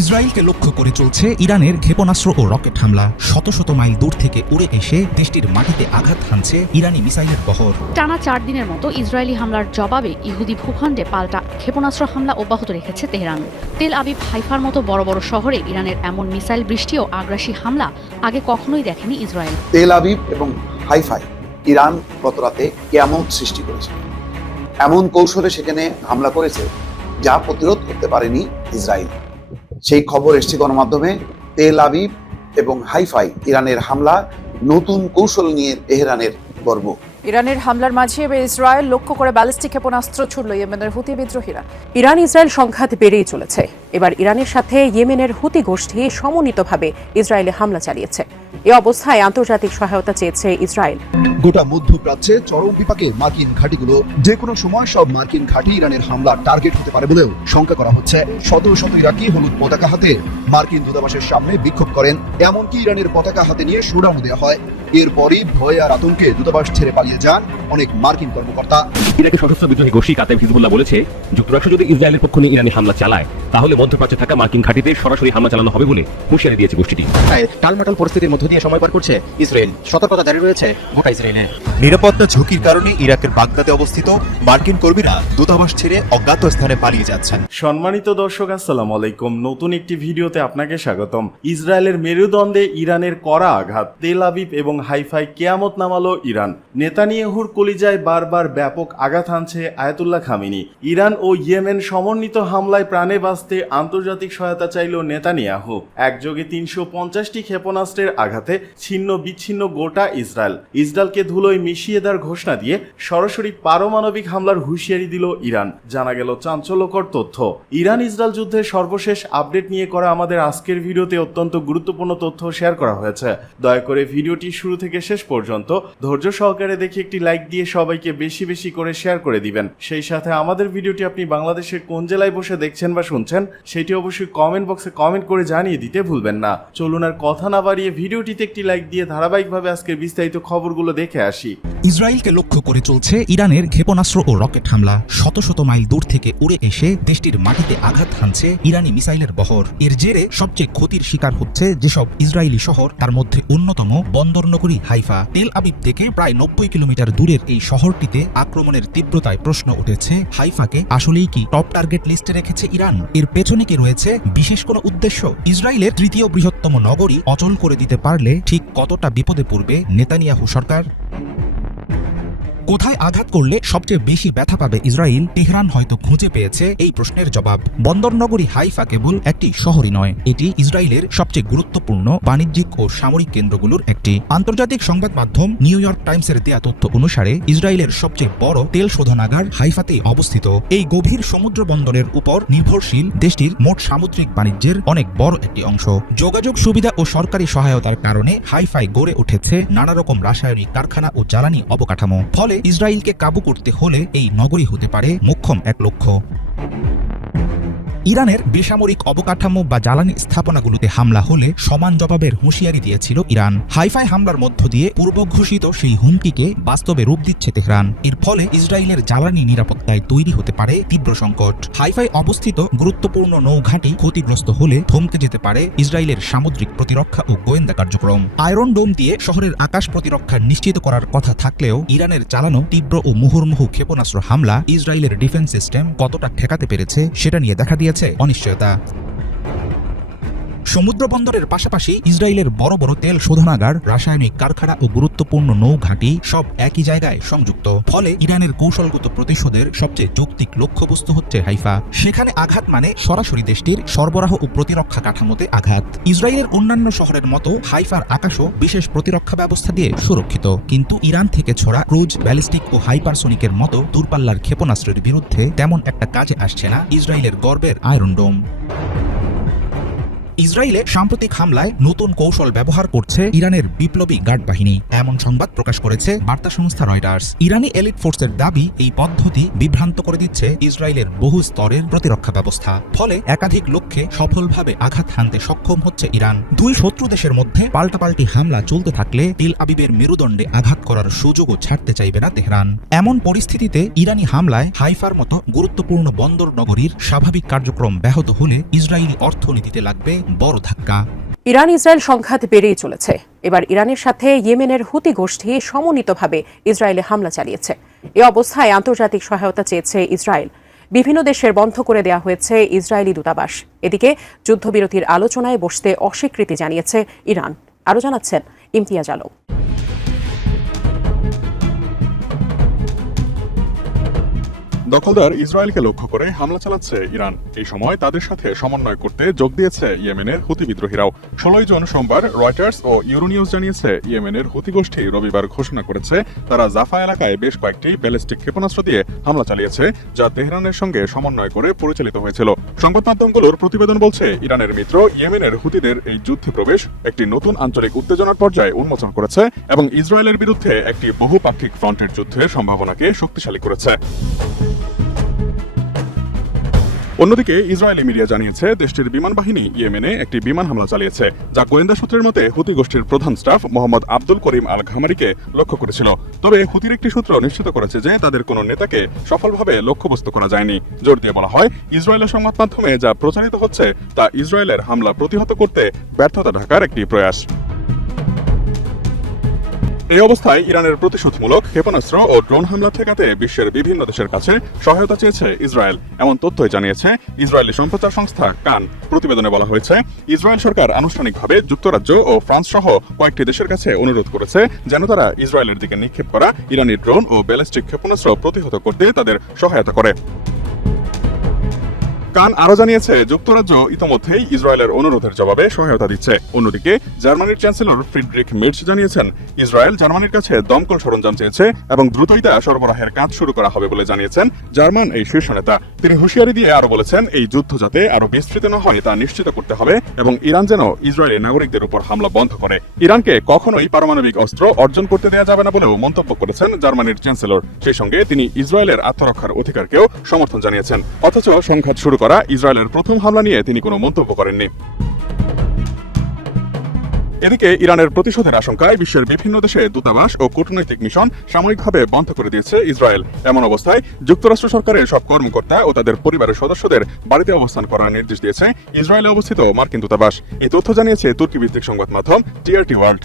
ইসরায়েলকে লক্ষ্য করে চলছে ইরানের ক্ষেপণাস্ত্র ও রকেট হামলা। শত শত মাইল দূর থেকে উড়ে এসে দেশটির মাটিতে আঘাত হানছে ইরানি মিসাইলের বহর। টানা চার দিনের মতো ইসরায়েলি হামলার জবাবে ইহুদি ভূখণ্ডে পাল্টা ক্ষেপণাস্ত্র হামলা অব্যাহত রেখেছে তেহরান। তেল আবিব হাইফার মতো বড় বড় শহরে ইরানের এমন মিসাইল বৃষ্টি ও আগ্রাসী হামলা আগে কখনোই দেখেনি ইসরায়েল। তেল আবিব এবং হাইফাই ইরান গত রাতে কেয়ামত সৃষ্টি করেছে। এমন কৌশলে সেখানে হামলা করেছে যা প্রতিরোধ করতে পারেনি ইসরায়েল। সেই খবর এসছে গণমাধ্যমে। তেল আবিব এবং হাইফাই, ইরানের হামলা, নতুন কৌশল নিয়ে তেহরানের গর্ব। ইরানের হামলার মাঝে এবার ইসরায়েল লক্ষ্য করে ব্যালিস্টিক ক্ষেপণাস্ত্র ছুড়ল ইয়েমেনের হুতি বিদ্রোহীরা। ইরান ইসরায়েল সংঘাত বেড়েই চলেছে। এবার ইরানের সাথে ইয়েমেনের হুতি গোষ্ঠী সমন্বিতভাবে ইসরায়েলে হামলা চালিয়েছে। এ অবস্থায় আন্তর্জাতিক সহায়তা চেয়েছে ইসরায়েল। গোটা মধ্যপ্রাচ্যে চরম বিপাকে মার্কিন ঘাঁটিগুলো, যে কোনো সময় সব মার্কিন ঘাঁটি ইরানের হামলার টার্গেট হতে পারে বলেও শঙ্কা করা হচ্ছে। শত শত ইরাকি হলুদ পতাকা হাতে মার্কিন দূতাবাসের সামনে বিক্ষোভ করেন, এমনকি ইরানের পতাকা হাতে নিয়ে শোডাউন দেওয়া হয়। এরপরই ভয় আর আতঙ্কে দূতাবাস ছেড়ে পালিয়ে যান অনেক মার্কিন কর্মকর্তা। ইরাকের সশস্ত্র বিদ্রোহী গোষ্ঠী কাতেব হিজবুল্লাহ বলেছে যুক্তরাষ্ট্র যদি ইসরায়েলের পক্ষ নিয়ে ইরানি হামলা চালায় তাহলে মধ্যপ্রাচ্যে থাকা মার্কিন ঘাঁটিতে সরাসরি হামলা চালানো হবে বলে হুঁশিয়ারি দিয়েছে গোষ্ঠীটি। টালমাটাল পরিস্থিতির মধ্য দিয়ে সময় পার করছে ইসরায়েল। সতর্কতা জারি রয়েছে গোটা ইসরায়েলে। নিরাপত্তা ঝুঁকির কারণে ইরাকের বাগদাদে অবস্থিত মার্কিন কর্মীরা দূতাবাস ছেড়ে অজ্ঞাত স্থানে পালিয়ে যাচ্ছেন। সম্মানিত দর্শক, আসসালামু আলাইকুম। নতুন একটি ভিডিওতে আপনাকে স্বাগতম। ইসরায়েলের মেরুদণ্ডে ইরানের কড়া আঘাত, তেল আবিব এবং হাইফাই কেয়ামত নামালো ইরান। নেতানিয়াহুর কলিজায় বারবার ব্যাপক আঘাত আনছে আয়াতুল্লাহ খামিনি। ইরান ও ইয়েমেন সমন্বিত হামলায় প্রাণে বাঁচতে আন্তর্জাতিক সহায়তা চাইল নেতানিয়াহু। একযোগে তিনশো পঞ্চাশটি ক্ষেপণাস্ত্রের আঘাতে ছিন্ন বিচ্ছিন্ন গোটা ইসরায়েল। ইসরায়েলকে ধুলোয় মিশিয়ে দেওয়ার ঘোষণা দিয়ে সরাসরি পারমাণবিক হামলার হুঁশিয়ারি দিল ইরান। জানা গেল চাঞ্চল্যকর তথ্য। ইরান ইসরায়েল যুদ্ধের সর্বশেষ আপডেট নিয়ে করা আমাদের আজকের ভিডিওতে অত্যন্ত গুরুত্বপূর্ণ তথ্য শেয়ার করা হয়েছে। দয়া করে ভিডিওটি শুরু থেকে শেষ পর্যন্ত ধৈর্য সহকারে দেখে একটি লাইক দিয়ে সবাইকে বেশি বেশি করে শেয়ার করে দিবেন। সেই সাথে আমাদের ভিডিওটি আপনি বাংলাদেশের কোন জেলায় বসে দেখছেন বা শুনছেন, সেটি অবশ্যই কমেন্ট বক্সে কমেন্ট করে জানিয়ে দিতে ভুলবেন না। চলুন আর কথা না বাড়িয়ে ভিডিওটিতে একটি লাইক দিয়ে ধারাবাহিকভাবে আজকের বিস্তারিত খবরগুলো দেখে আসি। ইসরায়েলকে লক্ষ্য করে চলছে ইরানের ক্ষেপণাস্ত্র ও রকেট হামলা। শত শত মাইল দূর থেকে উড়ে এসে দেশটির মাটিতে আঘাত হানছে ইরানি মিসাইলের বহর। এর জেরে সবচেয়ে ক্ষতির শিকার হচ্ছে যেসব ইসরায়েলি শহর, তার মধ্যে অন্যতম বন্দর নগরী হাইফা। তেল আবিব থেকে প্রায় নব্বই কিলোমিটার দূরের এই শহরটিতে আক্রমণের তীব্রতায় প্রশ্ন উঠেছে, হাইফাকে আসলেই কি টপ টার্গেট লিস্টে রেখেছে ইরান? এর পেছনে কি রয়েছে বিশেষ কোনো উদ্দেশ্য? ইসরায়েলের তৃতীয় বৃহত্তম নগরী অচল করে দিতে পারলে ঠিক কতটা বিপদে পড়বে নেতানিয়াহু সরকার? কোথায় আঘাত করলে সবচেয়ে বেশি ব্যথা পাবে ইসরায়েল? তেহরান হয়তো খুঁজে পেয়েছে এই প্রশ্নের জবাব। বন্দর নগরী হাইফা কেবল একটি শহরই নয়। এটি ইসরায়েলের সবচেয়ে গুরুত্বপূর্ণ বাণিজ্যিক ও সামরিক কেন্দ্রগুলোর একটি। আন্তর্জাতিক সংবাদ মাধ্যম নিউ ইয়র্ক টাইমসের দেয়া তথ্য অনুসারে, ইসরায়েলের সবচেয়ে বড় তেল শোধনাগার হাইফাতেই অবস্থিত। এই গভীর সমুদ্র বন্দরের উপর নির্ভরশীল দেশটির মোট সামুদ্রিক বাণিজ্যের অনেক বড় একটি অংশ। যোগাযোগ সুবিধা ও সরকারি সহায়তার কারণে হাইফাই গড়ে উঠেছে নানা রকম রাসায়নিক কারখানা ও জ্বালানি অবকাঠামো। ফলে ইসরায়েলকে কাবু করতে হলে এই নগরী হতে পারে মোক্ষম এক লক্ষ্য। ইরানের বেসামরিক অবকাঠামো বা জ্বালানি স্থাপনাগুলোতে হামলা হলে সমান জবাবের হুঁশিয়ারি দিয়েছিল ইরান। হাইফাই হামলার মধ্য দিয়ে পূর্বঘোষিত সেই হুমকিকে বাস্তবে রূপ দিচ্ছে তেহরান। এর ফলে ইসরায়েলের জ্বালানি নিরাপত্তায় তৈরি হতে পারে তীব্র সংকট। হাইফাই অবস্থিত গুরুত্বপূর্ণ নৌঘাঁটি ক্ষতিগ্রস্ত হলে থমকে যেতে পারে ইসরায়েলের সামুদ্রিক প্রতিরক্ষা ও গোয়েন্দা কার্যক্রম। আয়রন ডোম দিয়ে শহরের আকাশ প্রতিরক্ষা নিশ্চিত করার কথা থাকলেও ইরানের চালানো তীব্র ও মুহুর্মুহু ক্ষেপণাস্ত্র হামলা ইসরায়েলের ডিফেন্স সিস্টেম কতটা ঠেকাতে পেরেছে সেটা নিয়ে দেখা দিয়েছে অনিশ্চয়তা। সমুদ্র বন্দরের পাশাপাশি ইসরায়েলের বড় বড় তেল শোধনাগার, রাসায়নিক কারখানা ও গুরুত্বপূর্ণ নৌঘাঁটি সব একই জায়গায় সংযুক্ত। ফলে ইরানের কৌশলগত প্রতিশোধের সবচেয়ে যৌক্তিক লক্ষ্যবস্তু হচ্ছে হাইফা। সেখানে আঘাত মানে সরাসরি দেশটির সরবরাহ ও প্রতিরক্ষা কাঠামোতে আঘাত। ইসরায়েলের অন্যান্য শহরের মতো হাইফার আকাশও বিশেষ প্রতিরক্ষা ব্যবস্থা দিয়ে সুরক্ষিত। কিন্তু ইরান থেকে ছড়া ক্রুজ, ব্যালিস্টিক ও হাইপারসোনিকের মতো দূরপাল্লার ক্ষেপণাস্ত্রের বিরুদ্ধে তেমন একটা কাজে আসছে না ইসরায়েলের গর্বের আয়রন ডোম। ইসরায়েলে সাম্প্রতিক হামলায় নতুন কৌশল ব্যবহার করছে ইরানের বিপ্লবী গার্ড বাহিনী। এমন সংবাদ প্রকাশ করেছে বার্তা সংস্থা রয়টার্স। ইরানি এলিট ফোর্সের দাবি, এই পদ্ধতি বিভ্রান্ত করে দিচ্ছে ইসরায়েলের বহু স্তরের প্রতিরক্ষা ব্যবস্থা। ফলে একাধিক লক্ষ্যে সফলভাবে আঘাত হানতে সক্ষম হচ্ছে ইরান। দুই শত্রু দেশের মধ্যে পাল্টাপাল্টি হামলা চলতে থাকলে তিল আবিবের মেরুদণ্ডে আঘাত করার সুযোগও ছাড়তে চাইবে না তেহরান। এমন পরিস্থিতিতে ইরানি হামলায় হাইফার মতো গুরুত্বপূর্ণ বন্দর নগরীর স্বাভাবিক কার্যক্রম ব্যাহত হলে ইসরায়েলি অর্থনীতিতে লাগবে বড় ধাক্কা। ইরান ইসরায়েল সংঘাত বেড়েই চলেছে। এবার ইরানের সাথে ইয়েমেনের হুতি গোষ্ঠী সমন্বিতভাবে ইসরায়েলে হামলা চালিয়েছে। এ অবস্থায় আন্তর্জাতিক সহায়তা চেয়েছে ইসরায়েল। বিভিন্ন দেশের বন্ধ করে দেয়া হয়েছে ইসরায়েলি দূতাবাস। এদিকে যুদ্ধবিরতির আলোচনায় বসতে অস্বীকৃতি জানিয়েছে ইরান। আরও জানাচ্ছেন ইমতিয়াজ আলম। দখলদার ইসরায়েলকে লক্ষ্য করে হামলা চালাচ্ছে ইরান। এই সময় তাদের সাথে সমন্বয় করতে যোগ দিয়েছে ইয়েমেনের হুতি বিদ্রোহীরাও। ষোলোই জন সোমবার রয়টার্স ও ইউরোনিউজ জানিয়েছে, ইয়েমেনের হুতি গোষ্ঠী রবিবার ঘোষণা করেছে, তারা জাফা এলাকায় বেশ কয়েকটি ব্যালিস্টিক ক্ষেপণাস্ত্র দিয়ে হামলা চালিয়েছে, যা তেহরানের সঙ্গে সমন্বয় করে পরিচালিত হয়েছিল। সংবাদ মাধ্যমগুলোর প্রতিবেদন বলছে, ইরানের মিত্র ইয়েমেনের হুতিদের এই যুদ্ধে প্রবেশ একটি নতুন আঞ্চলিক উত্তেজনার পর্যায়ে উন্মোচন করেছে এবং ইসরায়েলের বিরুদ্ধে একটি বহুপাক্ষিক ফ্রন্টের যুদ্ধের সম্ভাবনাকে শক্তিশালী করেছে। অন্যদিকে ইসরায়েলি মিডিয়া জানিয়েছে, দেশটির বিমান বাহিনী ইয়েমেনে একটি বিমান হামলা চালিয়েছে, যা গোয়েন্দা সূত্রের মতে হুতি গোষ্ঠীর প্রধান staff Mohammed Abdul Karim al ঘামারিকে লক্ষ্য করেছিল। তবে হুতির একটি সূত্র নিশ্চিত করেছে যে, তাদের কোনো নেতাকে সফলভাবে লক্ষ্যবস্তু করা যায়নি। জোর দিয়ে বলা হয়, ইসরায়েলের সংবাদ মাধ্যমে যা প্রচারিত হচ্ছে, তা ইসরায়েলের হামলা প্রতিহত করতে ব্যর্থতা ঢাকার একটি প্রয়াস। এই অবস্থায় ইরানের প্রতিশোধমূলক ক্ষেপণাস্ত্র ও ড্রোন হামলা ঠেকাতে বিশ্বের বিভিন্ন দেশের কাছে সহায়তা চেয়েছে ইসরায়েল। এমন তথ্যই জানিয়েছে ইসরায়েলি সম্প্রচার সংস্থা কান। প্রতিবেদনে বলা হয়েছে, ইসরায়েল সরকার আনুষ্ঠানিকভাবে যুক্তরাজ্য ও ফ্রান্স সহ কয়েকটি দেশের কাছে অনুরোধ করেছে যেন তারা ইসরায়েলের দিকে নিক্ষেপ করা ইরানি ড্রোন ও ব্যালিস্টিক ক্ষেপণাস্ত্র প্রতিহত করতে তাদের সহায়তা করে। কান আরও জানিয়েছে, যুক্তরাজ্য ইতোমধ্যেই ইসরায়েলের অনুরোধের জবাবে সহায়তা দিচ্ছে। অন্যদিকে, জার্মানির চ্যান্সেলর ফ্রিডরিক মির্চ জানিয়েছেন, ইসরায়েল জার্মানির কাছে দমকল সরঞ্জাম চেয়েছে এবং দ্রুতই তা সরবরাহের কাজ শুরু করা হবে বলে জানিয়েছেন জার্মান এই শীর্ষ নেতা। তিনি হুঁশিয়ারি দিয়ে আরও বলেছেন, এই যুদ্ধ যাতে আরও বিস্তৃত না হয় তা নিশ্চিত করতে হবে এবং ইরান যেন ইসরায়েলের নাগরিকদের উপর হামলা বন্ধ করে। ইরানকে কখনোই পারমাণবিক অস্ত্র অর্জন করতে দেওয়া যাবে না বলেও মন্তব্য করেছেন জার্মানির চ্যান্সেলর। সেই সঙ্গে তিনি ইসরায়েলের আত্মরক্ষার অধিকারকেও সমর্থন জানিয়েছেন। অথচ সংঘাত শুরু করা ইসরায়েলের প্রথম হামলা নিয়ে তিনি কোনো মন্তব্য করেননি। এদিকে ইরানের প্রতিশোধের আশঙ্কায় বিশ্বের বিভিন্ন দেশে দূতাবাস ও কূটনৈতিক মিশন সাময়িকভাবে বন্ধ করে দিয়েছে ইসরায়েল। এমন অবস্থায় যুক্তরাষ্ট্র সরকারের সব কর্মকর্তা ও তাদের পরিবারের সদস্যদের বাড়িতে অবস্থান করার নির্দেশ দিয়েছে ইসরায়েলে অবস্থিত মার্কিন দূতাবাস। এই তথ্য জানিয়েছে তুর্কি ভিত্তিক সংবাদ মাধ্যম টিআরটি ওয়ার্ল্ড।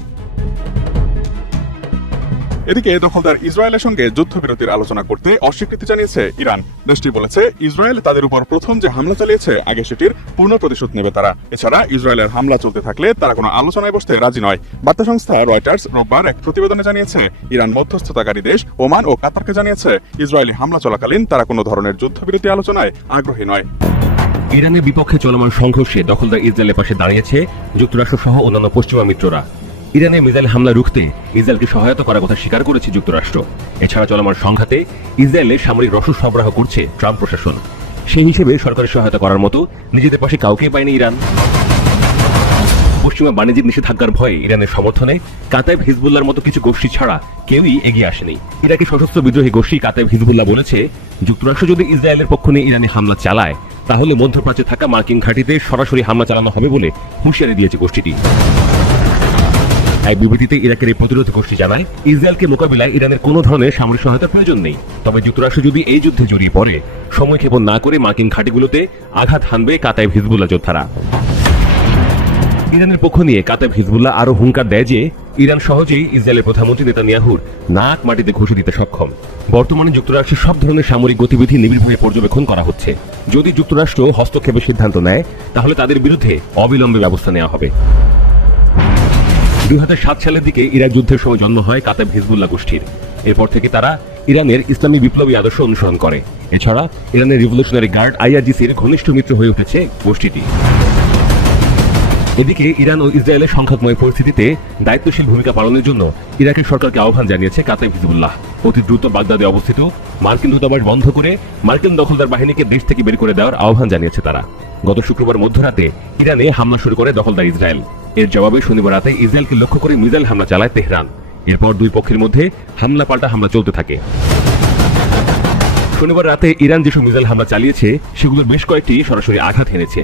এদিকে দখলদার ইসরায়েলের সঙ্গে যুদ্ধবিরতির আলোচনা করতে অস্বীকৃতি জানিয়েছে ইরান। দেশটি বলেছে, ইসরায়েল তাদের উপর প্রথম যে হামলা চালিয়েছে, আগে সেটির পূর্ণ প্রতিশোধ নেবে তারা। এছাড়া ইসরায়েলের হামলা চলতে থাকলে তারা কোনো আলোচনায় বসতে রাজি নয়। বার্তা সংস্থা রয়টার্স রোববার এক প্রতিবেদনে জানিয়েছে, ইরান মধ্যস্থতাকারী দেশ ওমান ও কাতারকে জানিয়েছে, ইসরায়েলি হামলা চলাকালীন তারা কোনো ধরনের যুদ্ধবিরতি আলোচনায় আগ্রহী নয়। ইরানের বিপক্ষে চলমান সংঘর্ষে দখলদার ইসরায়েলের পাশে দাঁড়িয়েছে যুক্তরাষ্ট্র সহ অন্যান্য পশ্চিমা মিত্ররা। ইরানের মিসাইল হামলা রুখতে ইসরায়েলকে সহায়তা করার কথা স্বীকার করেছে যুক্তরাষ্ট্র। এছাড়া চলমান সংঘাতে ইসরায়েলে সামরিক রসদ সরবরাহ করছে ট্রাম্প প্রশাসন। সেই হিসেবে সরকারের সহায়তা করার মতো নিজেদের পাশে কাউকে পায়নি ইরান। পশ্চিমা বাণিজ্যিক নিষেধাজ্ঞার ভয়ে ইরানের সমর্থনে কাতাইব হিজবুল্লার মতো কিছু গোষ্ঠী ছাড়া কেউই এগিয়ে আসেনি। ইরাকি সশস্ত্র বিদ্রোহী গোষ্ঠী কাতাইব হিজবুল্লাহ বলেছে, যুক্তরাষ্ট্র যদি ইসরায়েলের পক্ষ নিয়ে ইরানে হামলা চালায়, তাহলে মধ্যপ্রাচ্যে থাকা মার্কিন ঘাঁটিতে সরাসরি হামলা চালানো হবে বলে হুঁশিয়ারি দিয়েছে গোষ্ঠীটি। এক বিবৃতিতে ইরাকের এই প্রতিরোধ গোষ্ঠী জানায়, ইসরায়েলকে মোকাবিলায় ইরানের কোনো ধরনের সামরিক সহায়তার প্রয়োজন নেই। তবে যুক্তরাষ্ট্র যদি এই যুদ্ধে জড়িয়ে পড়ে, সময় ক্ষেপণ না করে মার্কিন ঘাঁটিগুলোতে আঘাত হানবে কাতাইব হিজবুল্লাহ যোদ্ধারা। ইরানের পক্ষ নিয়ে কাতাব হিজবুল্লাহ আরও হুঙ্কার দেয় যে, ইরান সহজেই ইসরায়েলের প্রধানমন্ত্রী নেতানিয়াহুর নাক মাটিতে ঘুষে দিতে সক্ষম। বর্তমানে যুক্তরাষ্ট্রের সব ধরনের সামরিক গতিবিধি নিবিড়ভাবে পর্যবেক্ষণ করা হচ্ছে। যদি যুক্তরাষ্ট্র হস্তক্ষেপের সিদ্ধান্ত নেয়, তাহলে তাদের বিরুদ্ধে অবিলম্বে ব্যবস্থা নেওয়া হবে। দুই হাজার সাত সালের দিকে ইরাক যুদ্ধের সময় জন্ম হয় কাতাব হিজবুল্লাহ গোষ্ঠীর। এরপর থেকে তারা ইরানের ইসলামী বিপ্লবী আদর্শ অনুসরণ করে। এছাড়া ইরানের রিভলিউশনারি গার্ড আইআরজিসির ঘনিষ্ঠ মিত্র হয়ে উঠেছে গোষ্ঠীটি। এদিকে ইরান ও ইসরায়েলের সংঘাতময় পরিস্থিতিতে দায়িত্বশীল ভূমিকা পালনের জন্য ইরাকের সরকারকে আহ্বান জানিয়েছে কাতাব হিজবুল্লাহ। অতি দ্রুত বাগদাদে অবস্থিত মার্কিন দূতাবাস বন্ধ করে মার্কিন দখলদার বাহিনীকে দেশ থেকে বের করে দেওয়ার আহ্বান জানিয়েছে তারা। গত শুক্রবার মধ্যরাতে ইরানে হামলা শুরু করে দখলদার ইসরায়েল। এর জবাবে শনিবার রাতে ইসরায়েলকে লক্ষ্য করে মিসাইল হামলা চালায় তেহরান। এরপর দুই পক্ষের মধ্যে হামলা পাল্টা হামলা চলতে থাকে। শনিবার রাতে ইরান যেসব মিসাইল হামলা চালিয়েছে, সেগুলোর বেশ কয়েকটি সরাসরি আঘাত হেনেছে।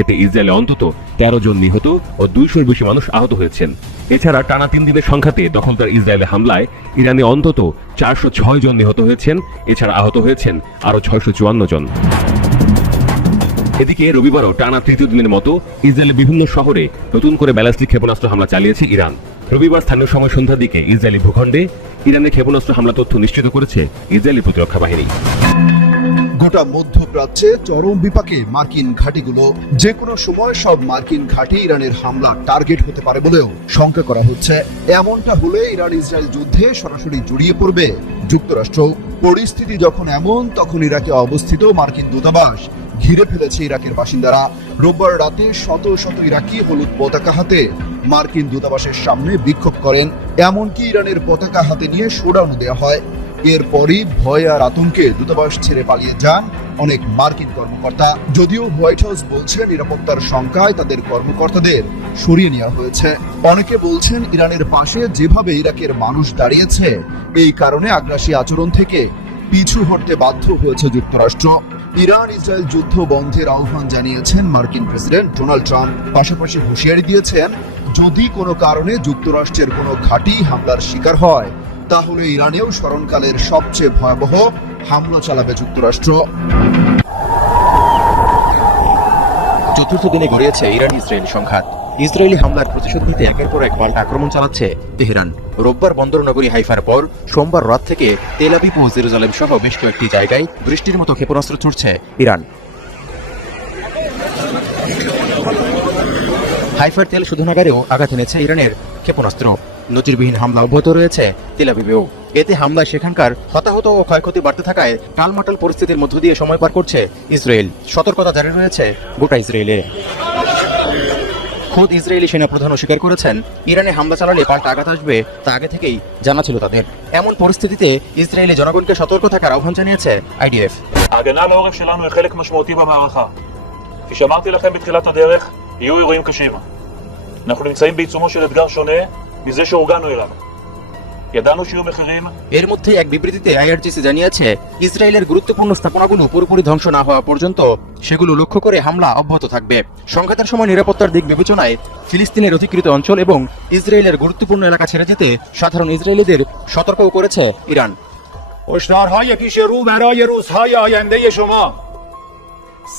এতে ইসরায়েলে অন্তত তেরো জন নিহত ও দুইশোর বেশি মানুষ আহত হয়েছেন। এছাড়া টানা তিন দিনের সংখ্যাতে দখলদার ইসরায়েলে হামলায় ইরানে অন্তত চারশো ছয় জন নিহত হয়েছেন। এছাড়া আহত হয়েছেন আরও ছয়শো জন। এদিকে রবিবারও টানা তৃতীয় দিনের মতো ইসরায়েলের বিভিন্ন শহরে নতুন করে ব্যালিস্টিক ক্ষেপণাস্ত্র হামলা চালিয়েছে ইরান। রবিবার স্থানীয় সময় সন্ধ্যার দিকে ইসরায়েলি ভূখণ্ডে ইরানের ক্ষেপণাস্ত্র হামলা তথ্য নিশ্চিত করেছে ইসরায়েলি প্রতিরক্ষা বাহিনী। গোটা মধ্যপ্রাচ্যে চরম বিপাকে মার্কিন ঘাঁটিগুলো। যে কোনো সময় সব মার্কিন ঘাঁটি ইরানের হামলা টার্গেট হতে পারে বলেও শঙ্কা করা হচ্ছে। এমনটা হলে ইরান ইসরায়েল যুদ্ধে সরাসরি জড়িয়ে পড়বে। যুক্তরাষ্ট্র, পরিস্থিতি যখন এমন, তখন ইরাকে অবস্থিত মার্কিন দূতাবাস। ঘিরে ফেলেছে ইরাকের বাসিন্দারা। রোববার রাতে শত শত ইরাকি হলুদ পতাকা হাতে। মার্কিন দূতাবাসের সামনে বিক্ষোভ করেন, এমনকি ইরানের পতাকা হাতে নিয়ে শোডাউন দেওয়া হয়। এরপরই ভয় আর আতঙ্কে দূতাবাস ছেড়ে পালিয়ে যান অনেক মার্কিন কর্মকর্তা। যদিও হোয়াইট হাউস বলছে নিরাপত্তার শঙ্কায় তাদের কর্মকর্তাদের সরিয়ে নেওয়া হয়েছে। অনেকে বলছেন ইরানের পাশে যেভাবে ইরাকের মানুষ দাঁড়িয়েছে, এই কারণে আগ্রাসী আচরণ থেকে পিছু হটতে বাধ্য হয়েছে যুক্তরাষ্ট্র। ইরান ইসরায়েল যুদ্ধ বন্ধের আহ্বান জানিয়েছেন মার্কিন প্রেসিডেন্ট ডোনাল্ড ট্রাম্প। পাশাপাশি হুঁশিয়ারি দিয়েছেন, যদি কোনো কারণে যুক্তরাষ্ট্রের কোনো ঘাঁটি হামলার শিকার হয়, তাহলে ইরানেও স্মরণকালের সবচেয়ে ভয়াবহ হামলা চালাবে যুক্তরাষ্ট্র। চতুর্থ দিনে গড়িয়েছে ইরান ইসরায়েল সংঘাত। ইসরায়েলি হামলার প্রতিশোধ নিতে একের পর এক পাল্টা আক্রমণ চালাচ্ছে তেহরান। রোববার বন্দর নগরী হাইফার পর সোমবার রাত থেকে তেল আবিব ও জেরুজালেম সহ বেশ কয়েকটি জায়গায় বৃষ্টির মতো ক্ষেপণাস্ত্র ছুটছে ইরান। হাইফার তেল শোধনাগারেও আঘাত এনেছে ইরানের ক্ষেপণাস্ত্র। নজিরবিহীন হামলা অব্যাহত রয়েছে তেল আবিবেও। এতে হামলায় সেখানকার হতাহত ও ক্ষয়ক্ষতি বাড়তে থাকায় টালমাটাল পরিস্থিতির মধ্য দিয়ে সময় পার করছে ইসরায়েল। সতর্কতা জারি রয়েছে গোটা ইসরায়েলে। খোদ ইসরায়েলি সেনাপ্রধানও স্বীকার করেছেন ইরানে হামলা চালালে পাল্টা আঘাত আসবে তা আগে থেকেই জানা ছিল তাদের এমন পরিস্থিতিতে ইসরায়েলি জনগণকে সতর্ক থাকার আহ্বান জানিয়েছে আইডিএফ ההגנה על העורף שלנו היא חלק משמעותי במערכה. כפי שאמרתי לכם בתחילת הדרך, יהיו אירועים קשים. אנחנו נמצאים בעיצומו של אתגר שונה מזה שהורגלנו אליו. এর মধ্যে এক বিবৃতিতে আইআরজিসি জানিয়েছে ইসরায়েলের গুরুত্বপূর্ণ স্থাপনাগুলো পুরোপুরি ধ্বংস না হওয়া পর্যন্ত সেগুলো লক্ষ্য করে হামলা অব্যাহত থাকবে। সংঘাতের সময় নিরাপত্তার দিক বিবেচনায় ফিলিস্তিনের অধিকৃত অঞ্চল এবং ইসরায়েলের গুরুত্বপূর্ণ এলাকা ছেড়ে যেতে সাধারণ ইসরায়েলিদের সতর্কও করেছে ইরান। هشدارهای پیش رو برای روزهای آینده شما.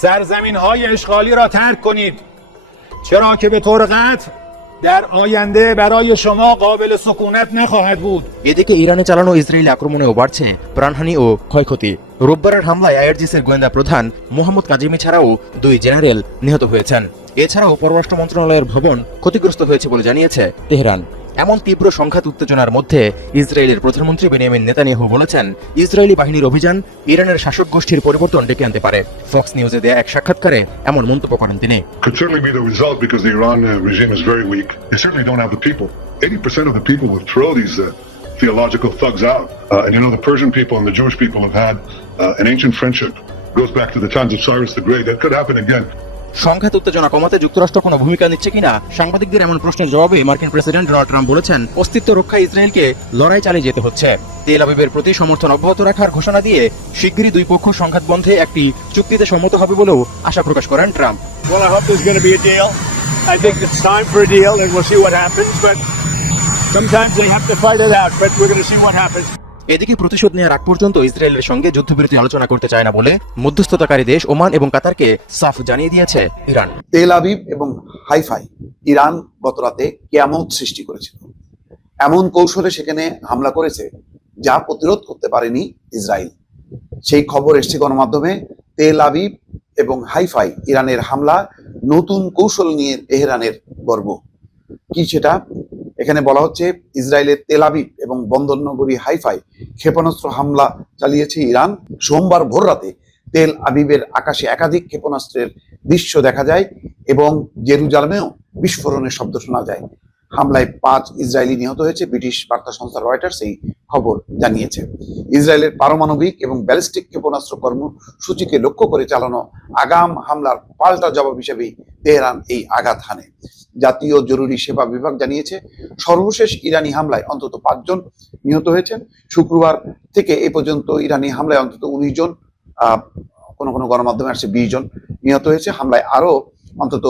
سرزمین های اشغالی را ترک کنید. چرا که به طور قطع در آینده برای شما قابل سکونت نخواهد بود এদিকে ইরানে চালানো ইসরায়েলি আক্রমণেও বাড়ছে প্রাণহানি ও ক্ষয়ক্ষতি রোববারের হামলায় আইআরজিসির গোয়েন্দা প্রধান মোহাম্মদ কাজিমি ছাড়াও দুই জেনারেল নিহত হয়েছেন এছাড়াও পররাষ্ট্র মন্ত্রণালয়ের ভবন ক্ষতিগ্রস্ত হয়েছে বলে জানিয়েছে তেহরান এমন তীব্র সংঘাত উত্তেজনার মধ্যে ইসরায়েলের প্রধানমন্ত্রী বেনিয়ামিন নেতানিয়াহু বলেছেন ইসরায়েলি বাহিনীর অভিযান ইরানের শাসক গোষ্ঠীর পরিবর্তন ডেকে আনতে পারে ফক্স নিউজে দেয়া এক সাক্ষাৎকারে এমন মন্তব্য করেন তিনি could certainly be the result because the Iran uh, regime is very weak. Certainly don't have the people. 80% the people would throw these uh, theological thugs out. Uh, and you know, the Persian people and the Jewish people have had uh, an ancient friendship. goes back to the times of Cyrus the Great. That could happen again. সংঘাত উত্তেজনা কমাতে যুক্তরাষ্ট্র কোনো ভূমিকা নিচ্ছে কিনা সাংবাদিকদের এমন প্রশ্নের জবাবে মার্কিন প্রেসিডেন্ট ডোনাল্ড ট্রাম্প বলেছেন, অস্তিত্ব রক্ষায় ইসরায়েলকে লড়াই চালিয়ে যেতে হচ্ছে তেল আবিবের প্রতি সমর্থন অব্যাহত রাখার ঘোষণা দিয়ে শিগগিরই দুই পক্ষ সংঘাত বন্ধে একটি চুক্তিতে সম্মত হবে বলেও আশা প্রকাশ করেন Trump sometimes they have to fight it out. But we're going to see what happens. এদিকে প্রতিশোধ নেওয়ার আগ পর্যন্ত ইসরায়েলের সঙ্গে যুদ্ধবিরতি আলোচনা করতে চায় না বলে মধ্যস্থতাকারী দেশ ওমান এবং কাতারকে সাফ জানিয়ে দিয়েছে ইরান। তেল আবিব এবং হাইফাই ইরান গতরাতে কেয়ামত সৃষ্টি করেছিল। এমন কৌশলে সেখানে হামলা করেছে যা প্রতিরোধ করতে পারেনি ইসরায়েল। সেই খবর এসছে গণমাধ্যমে। তেল আবিব এবং হাইফাই ইরানের হামলা নতুন কৌশল নিয়ে তেহরানের গর্ব। কি সেটা? এখানে বলা হচ্ছে ইসরায়েলের তেলাবিব এবং বন্দর নগরী হাইফাই ক্ষেপণাস্ত্র হামলা চালিয়েছে ইরান। সোমবার ভোর রাতে তেল আবিবের আকাশে একাধিক ক্ষেপণাস্ত্রের দৃশ্য দেখা যায় এবং জেরুজালেমেও বিস্ফোরণের শব্দ শোনা যায়। হামলায় পাঁচ ইসরায়েলি নিহত হয়েছে, ব্রিটিশ বার্তা সংস্থা রয়টার্স এই খবর জানিয়েছে। ইসরায়েলের পারমাণবিক এবং ব্যালিস্টিক ক্ষেপণাস্ত্র কর্মসূচিকে লক্ষ্য করে চালানো আগাম হামলার পাল্টা জবাব হিসেবেই তেহরান এই আঘাত হানে। জাতীয় জরুরি সেবা বিভাগ জানিয়েছে, সর্বশেষ ইরানি হামলায় অন্তত পাঁচজন নিহত হয়েছেন। শুক্রবার থেকে এ পর্যন্ত ইরানি হামলায় অন্তত উনিশ জন কোনো কোনো গণমাধ্যমে আসছে বিশ জন নিহত হয়েছে। হামলায় আরও অন্তত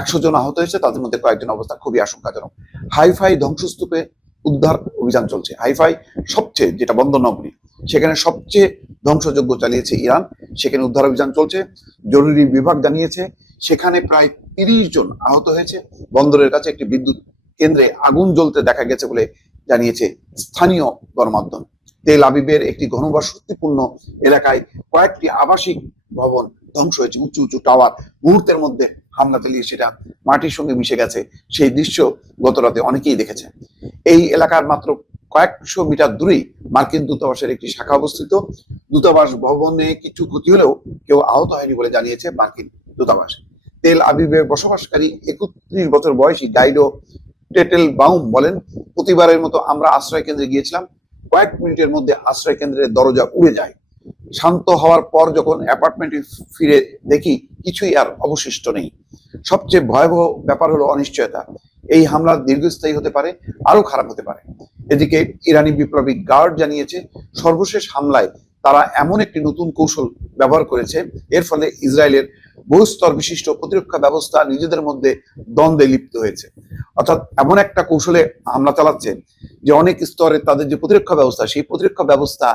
একশো জন আহত হয়েছে। তাদের মধ্যে কয়েকজন অবস্থা খুবই আশঙ্কাজনক। হাইফাই ধ্বংসস্তূপে উদ্ধার অভিযান চলছে। হাইফাই সবচেয়ে, যেটা বন্দর নগরী, সেখানে সবচেয়ে ধ্বংসযোগ্য চালিয়েছে ইরান। সেখানে উদ্ধার অভিযান চলছে। জরুরি বিভাগ জানিয়েছে সেখানে প্রায় তিরিশ জন আহত হয়েছে। বন্দরের কাছে একটি বিদ্যুৎ কেন্দ্রে আগুন জ্বলতে দেখা গেছে বলে জানিয়েছে স্থানীয় গণমাধ্যম। তেল আবিবের একটি ঘনবসতিপূর্ণ এলাকায় কয়েকটি আবাসিক ভবন ধ্বংস হয়েছে। উঁচু উঁচু টাওয়ার মুহূর্তের মধ্যে হামলা চালিয়ে সেটা মাটির সঙ্গে মিশে গেছে। সেই দৃশ্য গত রাতে অনেকেই দেখেছে। এই এলাকার মাত্র কয়েকশো মিটার দূরেই মার্কিন দূতাবাসের একটি শাখা অবস্থিত। দূতাবাস ভবনে কিছু ক্ষতি হলেও কেউ আহত হয়নি বলে জানিয়েছে মার্কিন দূতাবাস। তেল আবিবে বসবাসকারী একত্রিশ বছর বয়সী গাইডো টেটেল বাউম বলেন, প্রতিবারের মতো আমরা আশ্রয় কেন্দ্রে গিয়েছিলাম। কয়েক মিনিটের মধ্যে আশ্রয় কেন্দ্রের দরজা উড়ে যায়। শান্ত হওয়ার পর যখন অ্যাপার্টমেন্টে ফিরে দেখি, কিছুই আর অবশিষ্ট নেই। সবচেয়ে ভয়াবহ ব্যাপার হলো অনিশ্চয়তা। এই হামলা দীর্ঘস্থায়ী হতে পারে আরও খারাপ হতে পারে। এদিকে ইরানি বিপ্লবী গার্ড জানিয়েছে, সর্বশেষ হামলায় তারা এমন একটি নতুন কৌশল ব্যবহার করেছে, এর ফলে ইসরায়েলের বহুস্তর বিশিষ্ট প্রতিরক্ষা ব্যবস্থা নিজেদের মধ্যে দ্বন্দ্বে লিপ্ত হয়েছে। অর্থাৎ এমন একটা কৌশলে হামলা চালাচ্ছেন যে অনেক স্তরে তাদের যে প্রতিরক্ষা ব্যবস্থা, সেই প্রতিরক্ষা ব্যবস্থা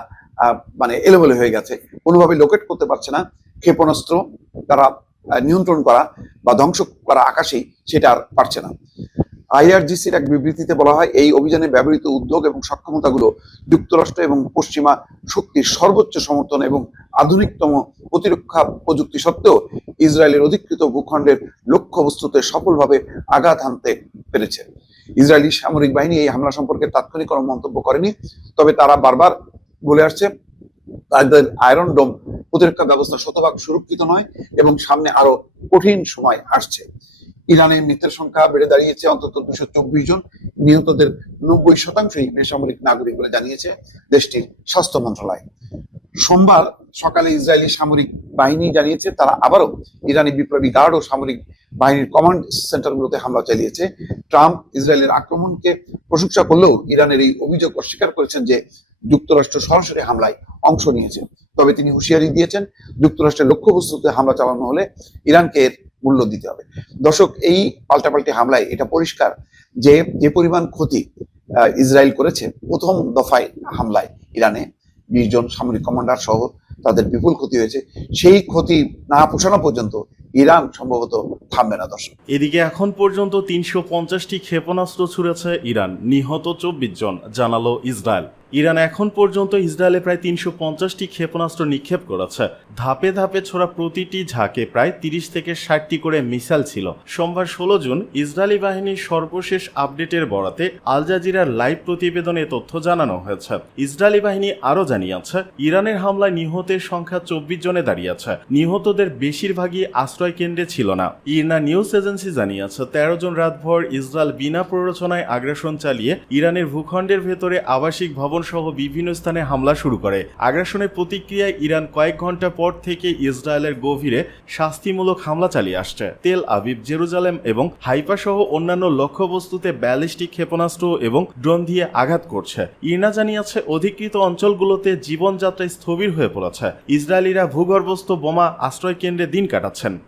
মানে এলোমেলো হয়ে গেছে। কোনোভাবে লোকেট করতে পারছে না। ক্ষেপণাস্ত্র তারা নিয়ন্ত্রণ করা বা ধ্বংস করা আকাশেই সেটা আর পারছে না। আইআরজিসির এক বিবৃতিতে বলা হয়, এই অভিযানে ব্যবহৃত উদ্যোগ এবং সক্ষমতাগুলো যুক্তরাষ্ট্র এবং পশ্চিমা শক্তির সর্বোচ্চ সমর্থন এবং আধুনিকতম প্রতিরক্ষা প্রযুক্তি সত্ত্বেও ইসরায়েলের অধিকৃত ভূখণ্ডের লক্ষ্যবস্তুতে সফলভাবে আঘাত হানতে পেরেছে। ইসরায়েলি সামরিক বাহিনী এই হামলা সম্পর্কে তাৎক্ষণিক কোনো মন্তব্য করেনি, তবে তারা বারবার বলে আসছে, তাদের আয়রন ডোম প্রতিরক্ষা ব্যবস্থা শতভাগ সুরক্ষিত নয় এবং সামনে আরও কঠিন সময় আসছে। ইরানের মৃতের সংখ্যা বেড়ে দাঁড়িয়েছে, অন্তত দুশো চব্বিশ জন। নিহতদের নব্বই শতাংশই বেসামরিক নাগরিক বলে জানিয়েছে দেশটির স্বাস্থ্য মন্ত্রণালয়। সোমবার সকালে ইসরায়েলি সামরিক বাহিনী জানিয়েছে, তারা আবারও ইরানি বিপ্লবী গার্ড ও সামরিক বাহিনীর কমান্ড সেন্টারগুলোতে হামলা চালিয়েছে। ট্রাম্প ইসরায়েলের আক্রমণকে প্রশংসা করলেও ইরানের এই অভিযোগ অস্বীকার করেছেন যে যুক্তরাষ্ট্র সরাসরি হামলায় অংশ নিয়েছে। তবে তিনি হুঁশিয়ারি দিয়েছেন, যুক্তরাষ্ট্রের লক্ষ্যবস্তুতে হামলা চালানো হলে ইরানকে মূল্য দিতে হবে। দর্শক, এই পাল্টাপাল্টি হামলায় এটা পরিষ্কার যে যে পরিমাণ ক্ষতি ইসরায়েল করেছে প্রথম দফায় হামলায় ইরানে। বিশ জন সামরিক কমান্ডার সহ তাদের বিপুল ক্ষতি হয়েছে। সেই ক্ষতি না পোষানো পর্যন্ত ইরান সম্ভবত থামবে না, দর্শক। এদিকে এখন পর্যন্ত তিনশো পঞ্চাশটি ক্ষেপণাস্ত্র ছুড়েছে ইরান। নিহত চব্বিশ জন, জানালো ইসরায়েল। ইরান এখন পর্যন্ত ইসরায়েলে প্রায় তিনশো পঞ্চাশটি ক্ষেপণাস্ত্র নিক্ষেপ করেছে। ধাপে ধাপে ছোড়া প্রতিটি ঝাঁকে প্রায় তিরিশ থেকে ষাটটি করে মিসাইল ছিল। সোমবার ষোলো জুন ইসরায়েলি বাহিনীর সর্বশেষ আপডেটের বরাতে আল জাজিরার লাইভ প্রতিবেদনে তথ্য জানানো হয়েছে। ইসরায়েলি বাহিনী আরও জানিয়েছে, ইরানের হামলায় নিহতের সংখ্যা চব্বিশ জনে দাঁড়িয়েছে। নিহতদের বেশিরভাগই আশ্রয় কেন্দ্রে ছিল না। ইরনা নিউজ এজেন্সি জানিয়েছে, তেরো জন রাতভর ইসরায়েল বিনা প্ররোচনায় আগ্রাসন চালিয়ে ইরানের ভূখণ্ডের ভেতরে আবাসিক ভবন সহ বিভিন্ন স্থানে হামলা শুরু করে। আগ্রাসনের প্রতিক্রিয়ায় ইরান কয়েক ঘণ্টা পর থেকে ইসরায়েলের গভীরে শাস্তিমূলক হামলা চালিয়ে আসছে। তেল আবিব জেরুজালেম এবং হাইপা সহ অন্যান্য লক্ষ্যবস্তুতে ব্যালিস্টিক ক্ষেপণাস্ত্র এবং ড্রোন দিয়ে আঘাত করছে। ইরনা জানিয়েছে, অধিকৃত অঞ্চলগুলোতে জীবনযাত্রায় স্থবির হয়ে পড়েছে। ইসরায়েলিরা ভূগর্ভস্থ বোমা আশ্রয় কেন্দ্রে দিন কাটাচ্ছেন।